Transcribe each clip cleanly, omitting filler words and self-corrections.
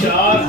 4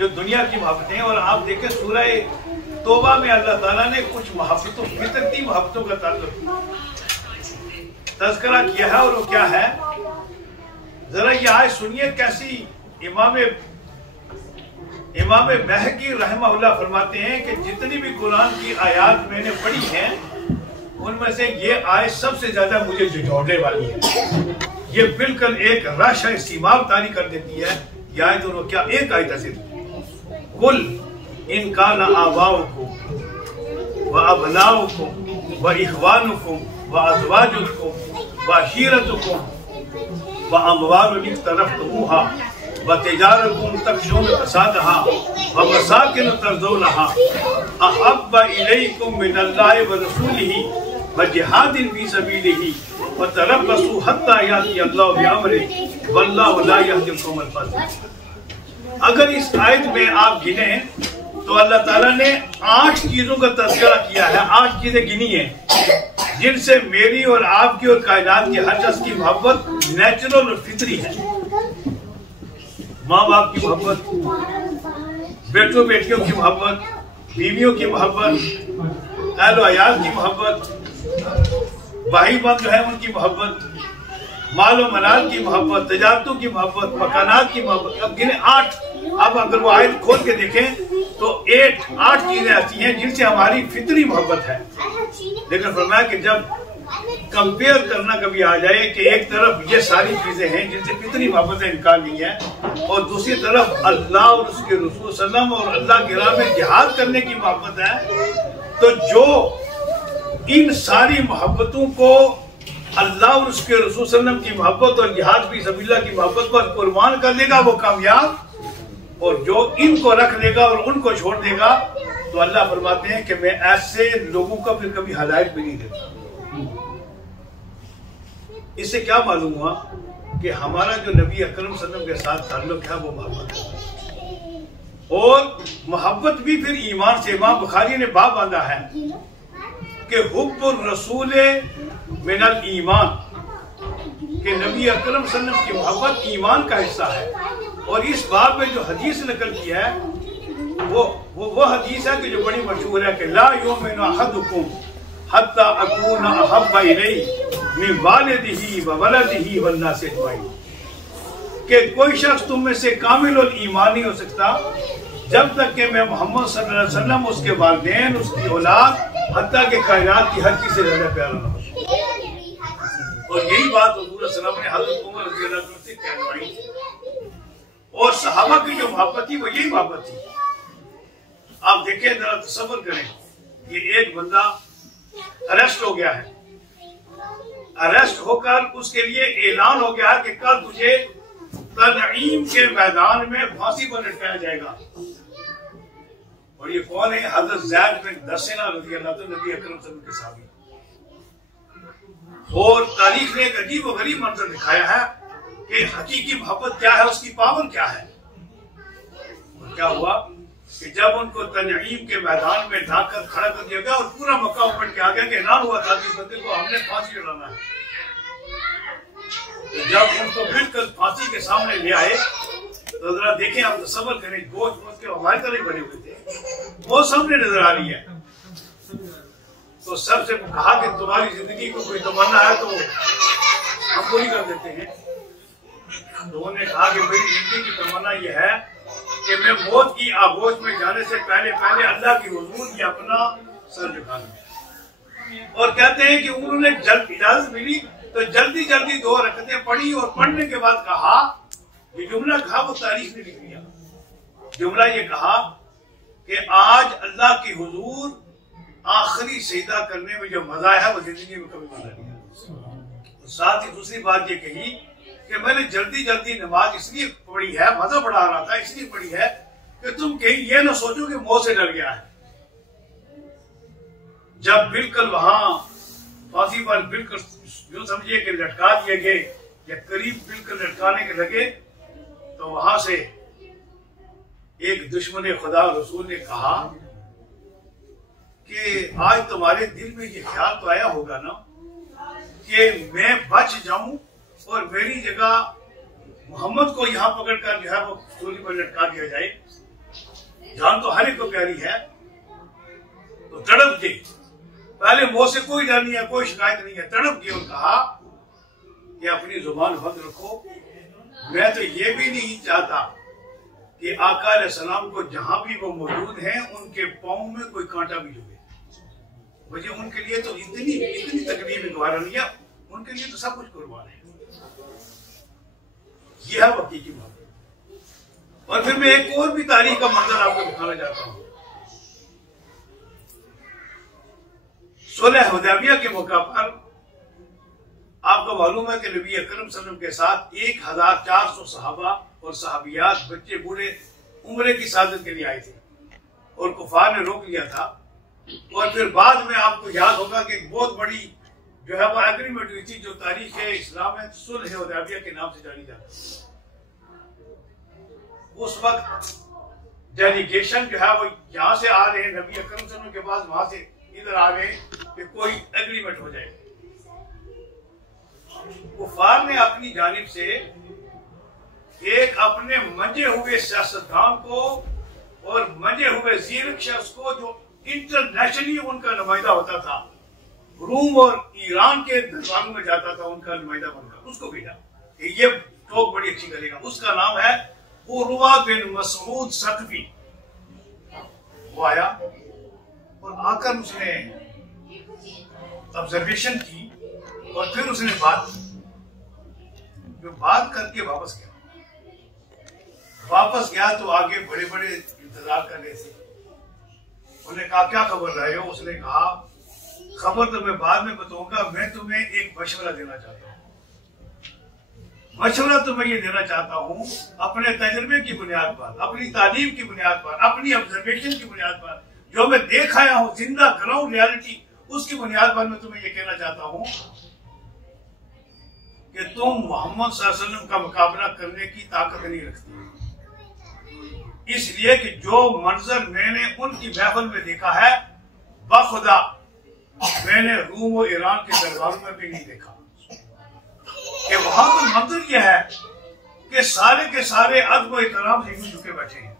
जो दुनिया की मोहब्बतें हैं। और आप देखें सूरह तौबा में अल्लाह ताला ने कुछ मोहब्बतों, फितरती मोहब्बतों का तज़किरा किया है, और वो क्या है, जरा ये आयत सुनिए कैसी। इमाम महकी रहमहुल्लाह फरमाते हैं कि जितनी भी कुरान की आयत मैंने पढ़ी हैं उनमें से ये आयत सबसे ज्यादा मुझे झिझोड़ने वाली है। ये बिल्कुल एक रश है, सीमाब तारी कर देती है। ये आयत दोनों क्या एक आयत है, कुल इन काना आबाउकुम व अबनाउकुम व इखवानुकुम व अज़वाजुकुम व अशीरतुकुम व अमवालुन इक़्तरफ़्तमूहा व तिजारतुन तख़शून फसादहा व मसाकिन तर्ज़ौनहा अहब्ब इलैकुम मिनल्लाहि व रसूलिही व जिहादिन फी सबीलिही व तरब्बसू हत्ता याती अल्लाहु बिअम्रिही वल्लाहु ला यहदिल कौमल फ़ासिक़ीन। अगर इस आयत में आप गिने तो अल्लाह ताला ने 8 चीजों का तज़किरा किया है। 8 चीजें गिनी हैं जिनसे मेरी और आपकी और कायनात की हर शख्स की मोहब्बत नेचुरल और फितरी है। माँ बाप की मोहब्बत, बेटों बेटियों की मोहब्बत, बीवियों की मोहब्बत, अहल अयाल की मोहब्बत, भाई बहन जो है उनकी मोहब्बत, मालो मनाल की मोहब्बत, तजारतों की मोहब्बत, मकानात की मोहब्बत। अब गिने 8। अब अगर वो आयत खोल के देखें तो 8 चीजें ऐसी हैं जिनसे हमारी फितरी मोहब्बत है। लेकिन फरमाया कि जब कंपेयर करना कभी आ जाए कि एक तरफ ये सारी चीजें हैं जिनसे फितरी मोहब्बत इनकार नहीं है, और दूसरी तरफ अल्लाह और उसके रसूल सल्लम और अल्लाह के राह में जिहाद करने की मोहब्बत है, तो जो इन सारी मोहब्बतों को अल्लाह और उसके रसूल सल्लम की मोहब्बत और जिहाद फी सबीलिल्लाह की मोहब्बत पर कुर्बान कर देगा वो कामयाब, और जो इनको रख लेगा और उनको छोड़ देगा तो अल्लाह फरमाते हैं कि मैं ऐसे लोगों का फिर कभी हिदायत भी नहीं देता। इससे क्या मालूम हुआ कि हमारा जो नबी अकरम सल्लल्लाहु अलैहि वसल्लम के साथ ताल्लुक है वो मोहब्बत है, और मोहब्बत भी फिर ईमान से। इमाम बुखारी ने बाब बांधा है कि हुब्बुर रसूल मिनल ईमान, कि नबी अकरम सल्लल्लाहु अलैहि वसल्लम की मोहब्बत ईमान का हिस्सा है। और इस बाब में जो हदीस नकल किया है वो हदीस है कि जो बड़ी मशहूर है कि ला युमिनु अहदुकुम हत्ता अकूना अहब्बा इलैहि मिन वालिदिही व वलदिही वन्नासि अजमईन, कि कोई शख्स तुम में से कामिल और ईमान नहीं हो सकता जब तक कि मैं मोहम्मद सल्लल्लाहु अलैहि वसल्लम, उसके वालिदैन, उसकी औलाद, हत्ता कि कायनात की हर चीज से ज्यादा प्यारा न हो। और यही बात हुजूर सल्लल्लाहु अलैहि वसल्लम ने हज़रत उमर रज़ियल्लाहु अन्हु से कहलवाई, और सहाबा की जो मोहब्बत थी वो यही मोहब्बत थी। आप देखें, जरा तसव्वुर करें, ये एक बंदा अरेस्ट हो गया है, अरेस्ट होकर उसके लिए ऐलान हो गया है कि कल तुझे तनईम के मैदान में फांसी पर लटकाया जाएगा। और ये कौन है? हज़रत ज़ैद बिन दरसिना रज़ियल्लाहु अन्हु, नबी अकरम सल्लल्लाहु अलैहि वसल्लम के सहाबी। और तारीख ने एक अजीब व गरीब मंजर दिखाया है कि हकीकी मोहब्बत क्या है, उसकी पावर क्या है। और क्या हुआ कि जब उनको तनईम के मैदान में ढाकर खड़ा कर दिया गया और पूरा मक्का उमड़ के आ गया कि ऐलान हुआ था कि बंदे को हमने फांसी चढ़ाना है, तो जब उनको बिल्कुल फांसी के सामने ले आए तो जरा देखें, आप तसव्वुर करें, गोश्त मोश्त के हमारी तरह बने हुए थे, वो सामने नजर आ रही है। तो सबसे कहा कि तुम्हारी जिंदगी को कोई तमन्ना है तो हम पूरी कर देते हैं। तो उन्होंने कहा कि मेरी जिंदगी की तमन्ना यह है कि मैं मौत की आगोश में जाने से पहले पहले अल्लाह की हुजूर में अपना सर झुका लूं। और कहते हैं कि उन्होंने जल्द इजाजत मिली तो जल्दी जल्दी 2 रकअतें पढ़ी, और पढ़ने के बाद कहा, ये जुमला कहा वो तारीख ने लिख लिया। जुमला ये कहा कि आज अल्लाह की हुजूर आखिरी सजदा करने में जो मजा है वो जिंदगी में कभी मजा नहीं है। साथ ही दूसरी बात ये कही कि मैंने जल्दी जल्दी नमाज इसलिए पढ़ी है, मजा बड़ा आ रहा था इसलिए पढ़ी है कि तुम कहीं ये ना सोचो कि मौत से डर गया है। जब बिल्कुल वहां फांसी पर बिल्कुल यूं समझिए कि लटका दिए गए या करीब बिल्कुल लटकाने के लगे, तो वहां से एक दुश्मन खुदा रसूल ने कहा कि आज तुम्हारे दिल में ये ख्याल तो आया होगा ना कि मैं बच जाऊं और मेरी जगह मोहम्मद को यहाँ पकड़कर जो है वो सूली पर लटका दिया जाए। जान तो हर एक को प्यारी है, तो तड़प के, पहले मुंह से कोई डर नहीं है, कोई शिकायत नहीं है, तड़प के और कहा कि अपनी जुबान बंद रखो, मैं तो ये भी नहीं चाहता कि आका अलैहिस्सलाम को जहां भी वो मौजूद हैं उनके पाँव में कोई कांटा भी जुड़े। मुझे उनके लिए तो इतनी तकलीफ गवारा नहीं है, उनके लिए तो सब कुछ कुर्बान है। यह है हकीकी बात। और फिर मैं एक और भी तारीख का मंजर आपको दिखाना चाहता हूं। सुलह हुदैबिया के मौका पर आपको मालूम है कि नबी अकरम सल्लल्लाहु अलैहि वसल्लम के साथ 1400 सहाबा और सहाबियात, बच्चे बूढ़े उम्रे की सादत के लिए आए थे और कुफार ने रोक लिया था। और फिर बाद में आपको याद होगा कि बहुत बड़ी जो है वो एग्रीमेंट हुई थी, जो तारीख है इस्लाम में सुलह हुदैबिया के नाम से जानी जाती है। उस वक्त डेलीगेशन जो है वो यहां से आ रहे हैं नबी अकरम सल्लल्लाहु अलैहि वसल्लम के पास, वहां से इधर आ गए कि कोई एग्रीमेंट हो जाए। कुफार ने अपनी जानिब से एक अपने मंजे हुए सियासतदान को और मंजे हुए ज़ीरक शख्स को, जो इंटरनेशनली उनका नुमाइंदा होता था, रूम और ईरान के दरबारों में जाता था उनका नुमाइंदा बनकर, उसको भेजा कि ये टोक बड़ी अच्छी करेगा। उसका नाम है उर्वा बिन मसूद सकफी। वो आया और आकर उसने ऑब्जर्वेशन की और फिर उसने बात करके वापस गया तो आगे बड़े बड़े इंतजार कर रहे थे। उन्होंने कहा क्या खबर लाए हो? उसने कहा खबर तो मैं बाद में बताऊंगा, मैं तुम्हें एक मशवरा देना चाहता हूँ। मशवरा तो मैं ये देना चाहता हूँ अपने तजर्बे की बुनियाद पर, अपनी तालीम की बुनियाद पर, अपनी ऑब्जर्वेशन की बुनियाद पर, जो मैं देख आया हूँ जिंदा ग्राउंड रियलिटी, उसकी बुनियाद पर मैं तुम्हें ये कहना चाहता हूँ कि तुम मोहम्मद सल्लल्लाहु अलैहि वसल्लम का मुकाबला करने की ताकत नहीं रखती, इसलिए कि जो मंजर मैंने उनकी महफिल में देखा है, बखुदा मैंने रूम और ईरान के दरबारों में भी नहीं देखा। कि वहां तो मंजर यह है कि सारे के सारे अदब और इकराम से यूं झुके बैठे हैं।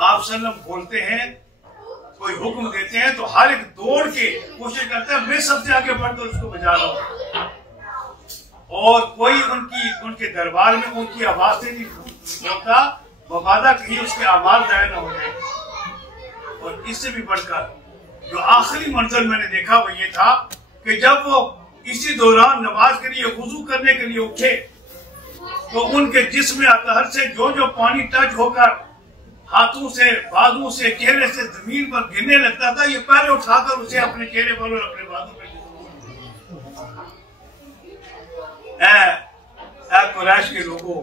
आप सल्लम बोलते हैं, कोई हुक्म देते हैं तो हर एक दौड़ के कोशिश करता है मैं सबसे आगे बढ़कर उसको बजा लाऊं, और कोई उनके दरबार में उनकी आवाज से नहीं बोलता, मबादा कहीं उसके आवाज जाए ना हो जाए। और इससे भी बढ़कर जो आखिरी मंजर मैंने देखा वो ये था कि जब वो इसी दौरान नमाज के लिए वुजू करने के लिए उठे तो उनके जिस्म अतहर से जो जो पानी टच होकर हाथों से, बाजुओं से, चेहरे से जमीन पर गिरने लगता था, ये पहले उठाकर उसे अपने चेहरे पर और अपने बाजू पर। कुरैश के लोगों,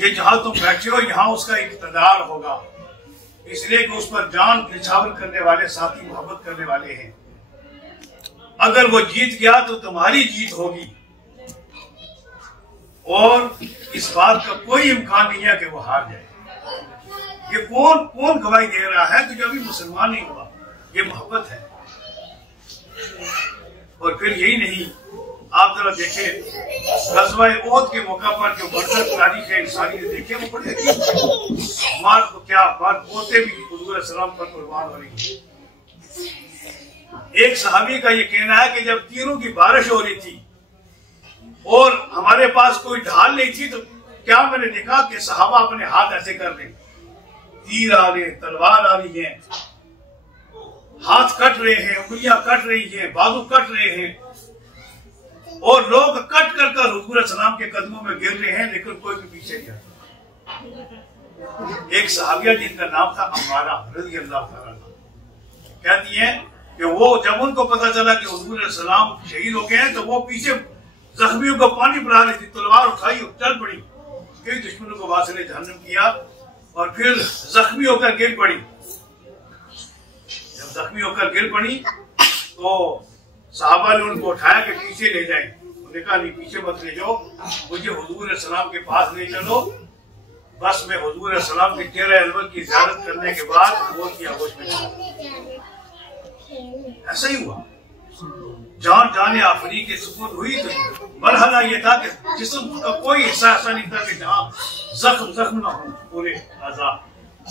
ये जहां तुम बैठे हो यहाँ उसका इक़्तिदार होगा, इसलिए कि उस पर जान निछावर करने वाले साथी मोहब्बत करने वाले हैं। अगर वो जीत गया तो तुम्हारी जीत होगी, और इस बात का कोई इम्कान नहीं है कि वो हार जाए। ये कौन गवाही दे रहा है कि जो अभी मुसलमान नहीं हुआ? ये मोहब्बत है। और फिर यही नहीं, आप जरा देखें ग़ज़वा उहद के मौका पर जो बरकत तारीख है इंसानी ने देखे, वो बड़े मार को क्या बात होते भी हुज़ूर सलाम पर कुर्बान हो रही है। एक सहाबी का ये कहना है कि जब तीरों की बारिश हो रही थी और हमारे पास कोई ढाल नहीं थी, तो क्या मैंने देखा कि सहाबा अपने हाथ ऐसे कर रहे, तीर आ रहे, तलवार आ रही है, हाथ कट रहे हैं, उंगलियां कट रही हैं, बाजू कट रहे हैं, और लोग कट कर कर हुजूर सलाम के कदमों में गिर रहे हैं, लेकिन कोई भी पीछे नहीं आता। एक सहाबिया जिनका नाम था अम्मारा रज़ियल्लाहु ताला अन्हा कहती है कि वो जब उनको पता चला कि हुजूर सलाम शहीद हो गए हैं, तो वो पीछे जख्मियों को पानी पिला रही थी, तलवार उठाई और चल पड़ी। कई दुश्मनों को वासिले जहन्नम किया और फिर जख्मी होकर गिर पड़ी। जब जख्मी होकर गिर पड़ी तो साहबा ने उनको उठाया कि पीछे ले जाए। उन्होंने कहा नहीं, पीछे मत ले जाओ, मुझे हुजूर सलाम के पास ले चलो, बस मैं हुजूर सलाम के चेहरे अनवर की ज़ियारत करने के बाद वो की आगोश में चला। ऐसा ही हुआ। जान आफरी के सुकून हुई, तो मरहला ये था कि जिस्म का कोई हिस्सा ऐसा नहीं था कि जहाँ जख्म ना हो पूरे आज़ा।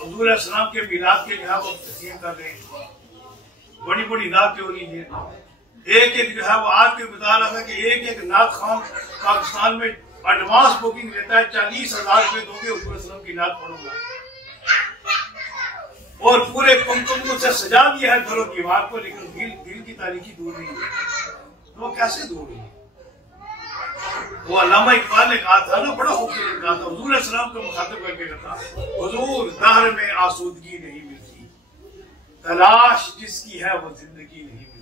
हुजूर सलाम के मिलाद के जो है वो तस्लीम कर रहे हैं, बड़ी बड़ी नातें हो रही हैं। एक जो है वो आज भी बता रहा था कि एक नात खान पाकिस्तान में एडवांस बुकिंग लेता है, 40,000 रुपए दोगे हुजूर सलाम की नात पढ़ूंगा, और पूरे कुमकुम से सजा दिया है घरों की दीवार को, लेकिन दिल की तारीखी दूर नहीं है। तो वो कैसे दूर है? वो अल्लामा इकबाल ने कहा था ना, बड़ा खूबसूरत कहा था, हुजूर सलाम को मुखातिब करके कहा, हुजूर दहर में आसूदगी नहीं मिलती, तलाश जिसकी है वो जिंदगी नहीं मिलती।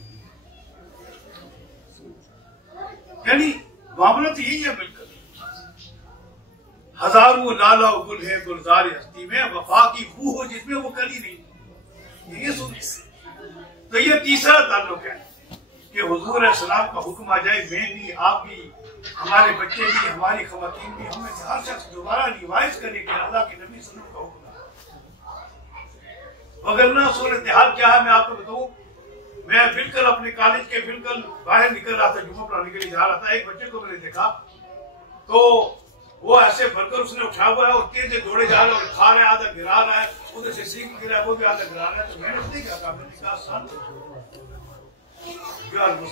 यानी मामला तो यही है बिल्कुल। हजारों लाला गुल है गुलजार हस्ती में, वफा की बू हो जिसमें वो कली नहीं। ये सुन, तो ये तीसरा ताल्लुक है कि हुजूर सलाम का हुक्म आ जाए, मैं भी, आप भी, हमारे बच्चे भी, हमारी खवातीन भी, हमें हर शख्स दोबारा रिवाइज करे कि अल्लाह के नबी सल्लल्लाहु अलैहि वसल्लम का हुक्म है। वगरना सूरत हाल क्या है मैं आपको बताऊं। मैं बिल्कुल अपने कॉलेज के बिल्कुल बाहर निकल रहा था, जुम्मा पढ़ाने के लिए जा रहा था, एक बच्चे को मैंने देखा तो वो ऐसे भरकर उसने उठा हुआ है और तेज से दौड़े जा रहा है, खा रहा है, आधा गिरा रहा है, उधर से सीख गिरा है, वो भी आधा गिरा रहा है। तो मैंने उसने क्या कहा, मैंने कहा सन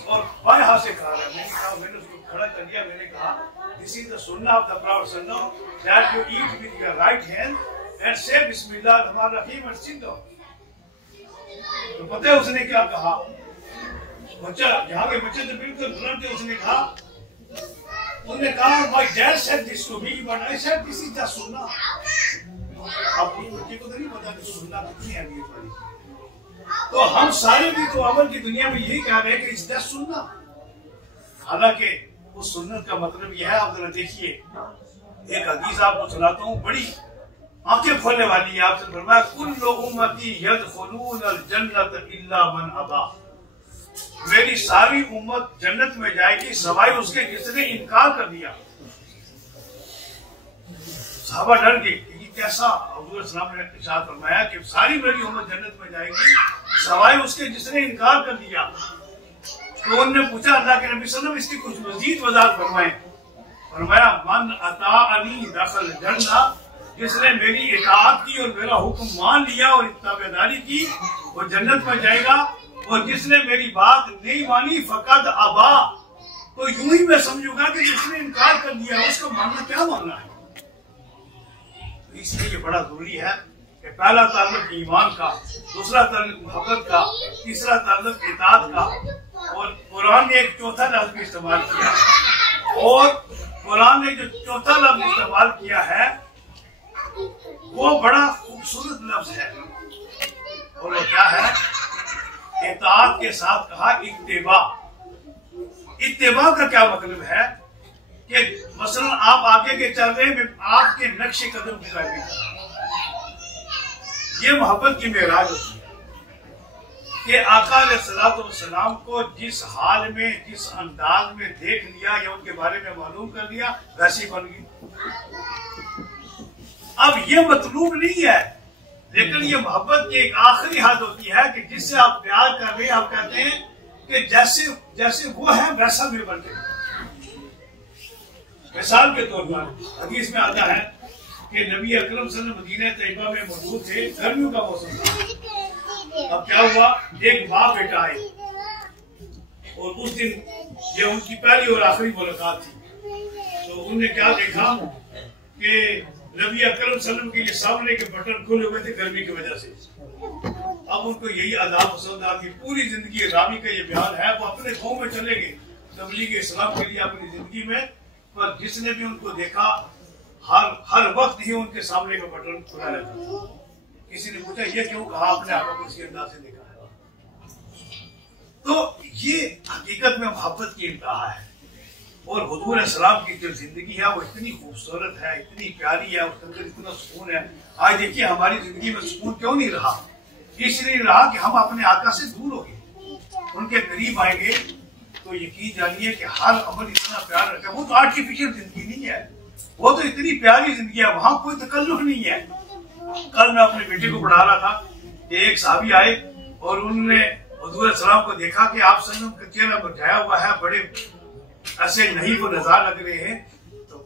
और बाएं हाथ से खा रहा है। मैंने कहा, मैंने उसको खड़ा कर दिया, मैंने कहा दिस इज द सुन्नह ऑफ द प्रॉफेट सल्लल्लाहु अलैहि वसल्लम that you eat with your right hand and say बिस्मिल्लाह रहमान रहीम एंड सिट डाउन। तो पता है उसने क्या कहा, बच्चा, यहाँ के बच्चे तो बिल्कुल बुलंद थे, उसने कहा my dad said this to me but I said this is the sunnah। अब बच्चे को तो नहीं पता कि सुन्ना कितनी अहमियत वाली। तो हम सारे भी तो अमल की दुनिया में यही कह रहे हैं कि इस द सुन्ना, हालांकि उस सुन्नत का मतलब यह है, आप जरा देखिए, एक हदीस आपको सुनाता हूँ, बड़ी आंखें खोलने वाली है। आपसे फरमाया कुल्लु उम्मती यदखुलून अल जन्नत इल्ला मन अबा, मेरी सारी उम्मत जन्नत में जाएगी सवाई उसके जिसने इनकार कर दिया। सहाबा डर गए कि ये कैसा, हुजूर सल्लल्लाहु अलैहि वसल्लम ने इरशाद फरमाया कि सारी मेरी उम्मत जन्नत में जाएगी सवाई उसके जिसने इनकार कर दिया। तो उन्होंने पूछा अल्लाह के नबी सल्लल्लाहु अलैहि वसल्लम इसकी कुछ मजीद वजाहत फरमाए। फरमाया मन अताअनी दखल जन्नह, जिसने मेरी इताअत की और मेरा हुक्म मान लिया और इत्ताबेदारी की वो जन्नत में जाएगा, और जिसने मेरी बात नहीं मानी फकद अबा, तो यूं ही मैं समझूंगा कि जिसने इनकार कर दिया उसका मानना क्या मानना है। तो इसलिए ये बड़ा जरूरी है कि पहला ताल्लुक ईमान का, दूसरा ताल्लुक मोहब्बत का, तीसरा ताल्लुक इताअत का, और कुरान ने एक चौथा लफ्ज भी इस्तेमाल किया, और कुरान ने जो चौथा लफ्ज इस्तेमाल किया है वो बड़ा खूबसूरत लफ्ज है, और वो क्या है, इताअत के साथ कहा इत्तिबा। इत्तिबा का क्या मतलब है कि मसलन आप आगे के चल रहे हैं, आपके नक्शे कदम की पैरवी कर रहा हूं। ये मोहब्बत की मेराज होती है कि आका अलैहिस्सलाम को जिस हाल में, जिस अंदाज में देख लिया या उनके बारे में मालूम कर लिया, वैसी बन गई। अब ये मतलूब नहीं है, लेकिन ये मोहब्बत की एक आखिरी हद होती है कि जिससे आप प्यार कर रहे हैं, आप कहते हैं कि जैसे जैसे वो है वैसा भी बन गए। मिसाल के तौर पर हदीस में आता है कि नबी अकरम सल्लल्लाहु अलैहि वसल्लम मदीना तैयबा में मौजूद थे, गर्मियों का मौसम था। अब क्या हुआ, एक बाप बेटा आए, और उस दिन ये उनकी पहली और आखिरी मुलाकात थी। तो उन्होंने क्या देखा कि नबी अकरम सल्लल्लाहु अलैहि वसल्लम के ये सामने के बटन खुले हुए थे गर्मी की वजह से। अब उनको यही आदाब पसंद आती, पूरी जिंदगी रामी का ये बयान है, वो अपने गाँव में चले गए तबलीग इस्लाम के लिए अपनी जिंदगी में, पर जिसने भी उनको देखा हर वक्त ही उनके सामने का बटन खुला रहता था। किसी ने पूछा ये क्यों कहा, आपने आपको किसी अंदाज से देखा है। तो ये हकीकत में मोहब्बत की इंतहा है, और हुजूर सलाम की जो जिंदगी है वो इतनी खूबसूरत है, इतनी प्यारी है, उसके अंदर इतना सुकून है। आज देखिए हमारी जिंदगी में सुकून क्यों नहीं रहा, इसलिए रहा कि हम अपने आका से दूर हो गए। उनके करीब आएंगे तो यकीन जानिए कि हर अमल इतना प्यार रखा। वो तो आर्टिफिशियल जिंदगी नहीं है, वो तो इतनी प्यारी जिंदगी है, वहां कोई तकल्लुफ नहीं है। कल मैं अपने बेटे को पढ़ा रहा था कि एक साहबी आए और उन्होंने हुजूर सलाम को देखा कि आप सल्लल्लाहु अलैहि वसल्लम का चेहरा मुरझाया हुआ है, बड़े ऐसे नहीं वो नज़ार लग रहे हैं। तो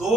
2